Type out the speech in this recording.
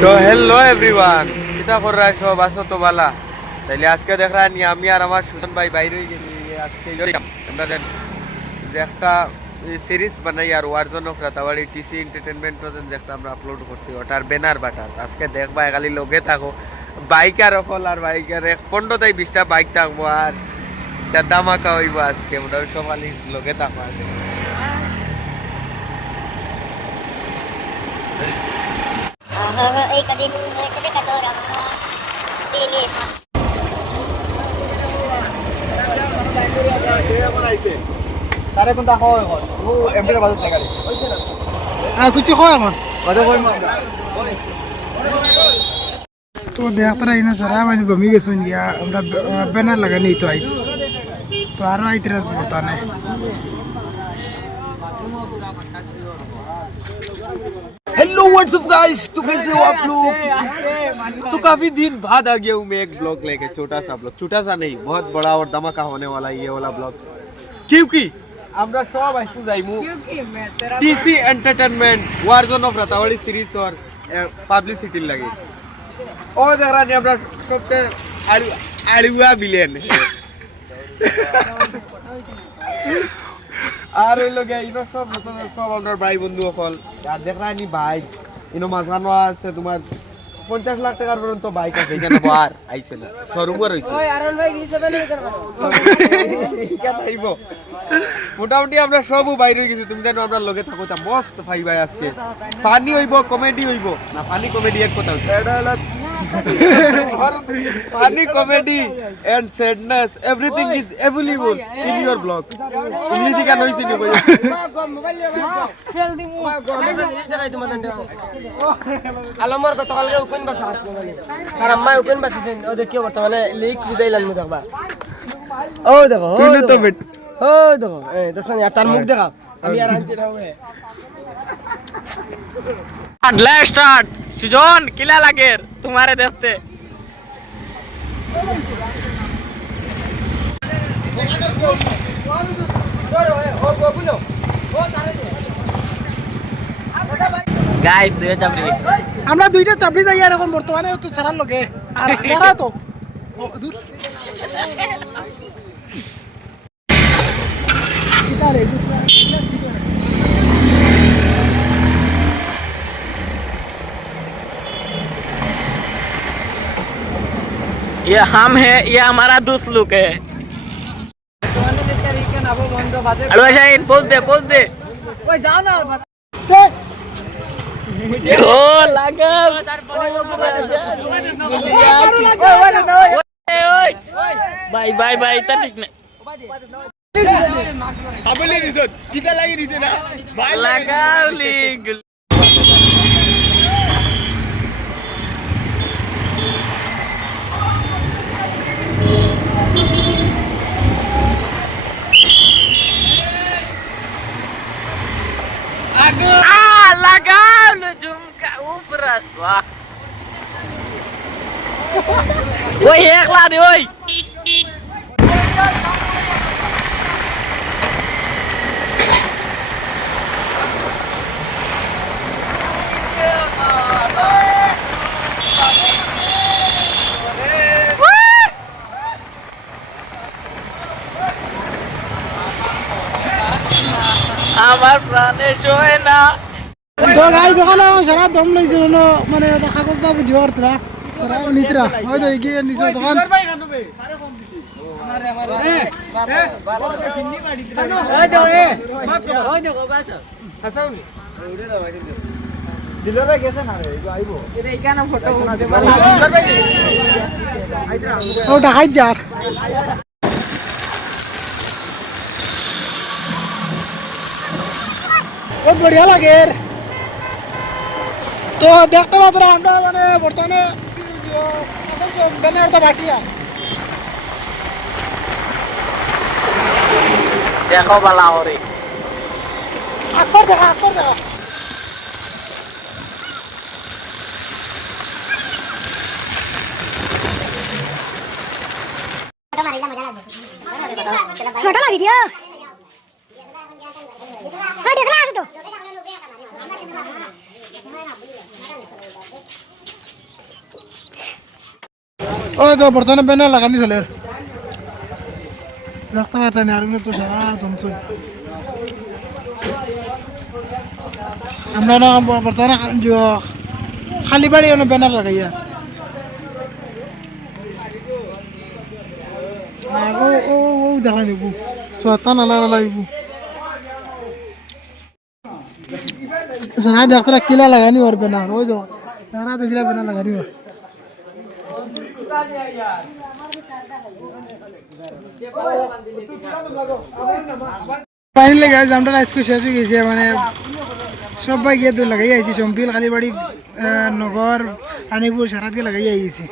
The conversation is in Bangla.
তো হ্যালো এভরিওয়ান কিতা কর রায় সব আছো তো বালা তাইলে আজকে দেখ নি, আমি আর আমার সুজন ভাই বাইরে হয়ে গেছি, আজকে আমরা যে একটা সিরিজ বানাই আর ওয়ার জন্য রাতাবাড়ি টিসি এন্টারটেনমেন্ট যে একটা আমরা আপলোড করছি, ওটার ব্যানার বাটার আজকে দেখবা খালি লগে থাকো। বাইকার অকল আর বাইকার, এক পনেরো তাই বিশটা বাইক থাকব আর তার দামাকা হইব আজকে, মোটামুটি সব খালি লগে থাকো আর হয়েছে দেখা তোর আমার দিলে তারে কোন দেখো এখন হ্যাঁ কিছু কত কই তো দেখতে রাই না সারা মানে জমি গেছেন গিয়া, আমরা ব্যানার লাগানি তো আইস তো আরও আইতে রাজ বর্তমানে हेलो व्हाट्सअप गाइस तो कैसे हो आप लोग तो काफी दिन बाद आ गया हूँ मैं एक ब्लॉग लेके छोटा सा ब्लॉग छोटा सा नहीं बहुत बड़ा और धमाका होने वाला है ये वाला ब्लॉग क्योंकि আমরা সব আসতে যাইমু টিসি এন্টারটেনমেন্ট ওয়ারজন অফ রাতাওয়াড়ি সিরিজ और পাবলিসিটি লাগে ও দেখ রানি আমরা সবচেয়ে আড়ু আড়ুয়া বিলেন আর ওই লগে ইনো সব সব আপনার ভাই বন্ধু অকল। আর দেখা নি বাইক ইনো মাঝখানো আছে তোমার পঞ্চাশ লাখ টাকার পর্যন্ত বাইক আছে এখানে বার আইছে না শোরুমও রয়েছে মোটামুটি আমরা সবও বাইরে হয়ে গেছি তুমি জানো আমরা লগে থাকো তা মস্ত ভাই ভাই আজকে। ফানি হইব কমেডি হইব। না ফানি কমেডি এক কথা হচ্ছে এটা funny comedy and sadness everything is available in your blog English কেন হইছে নি কই আলমৰ গতকালকে উকুন বাছা তাৰ আম্মাই উকুন বাচিছে। ও দেখি বৰ্তমানে লিক বুজাইলান মোক দেখবা। ও দেখো ও দেখো। ও দেখো। তার মুখ দেখা। আমি আর আনছি না ওয়ে লেট স্টার্ট সুজন কিলা লাগের তোমারে দেখতে? গাইস আমরা দুইটা চাপড়ি যাই আর এখন বর্তমানে তো সারার লগে আর তারা তো। बेकार है दूसरा ये हम है, ये हमारा दूस लुक है। अरे शाहिन बोल दे बोल दे। ओए जाओ ना बता ओ, लगा। ओए ओए ओए। बाय बाय बाय, इतना ठीक ना আবলি দিছত কিটা লাগি দিতে না মাল লাগাউলি Ah, lagau lu jumka ubras wah. Woi, hek lah oi. আমার প্রাণে শোয় না তো গাই দোকানে সারা দম লইছে মানে কাগজ দা বুঝিও সারা নিতরা হয় তো এগিয়ে দোকান ওই দেখো এ ওই দেখো বাস দিলর ভাই গেছে না ও ঢাকাই যার বহুত বঢ়িয়া লাগে। তো দেখতে পাবো আমরা মানে বর্তমানে ব্যানার বাটিয়া দেখো বালা ওরে আকর দেখা আকর দেখা। ছোট না ভিডিও হ্যাঁ দেখলা আছে তো ও তো বর্তমানে ব্যানার লাগানি চলে দেখতে পাচ্ছেন আর তো সারা ধমস আমরা না বর্তমানে জ- খালি বাড়ি অনেক ব্যানার লাগাইয়া আর ও ও ও দেখা নিবু সতা নালা নালা নিবু সারা দেখতে কিলা লাগানি ওর ব্যানার ওই তো সারা তো কিলা ব্যানার লাগানি ওর পানি লেগে আছে আমরা আজকে শেষ হয়ে গেছে মানে সবাই গিয়ে তো লাগাই আইছি চম্পিল কালীবাড়ি আহ, নগর আনিপুর সারাত গিয়ে লাগাই আইছি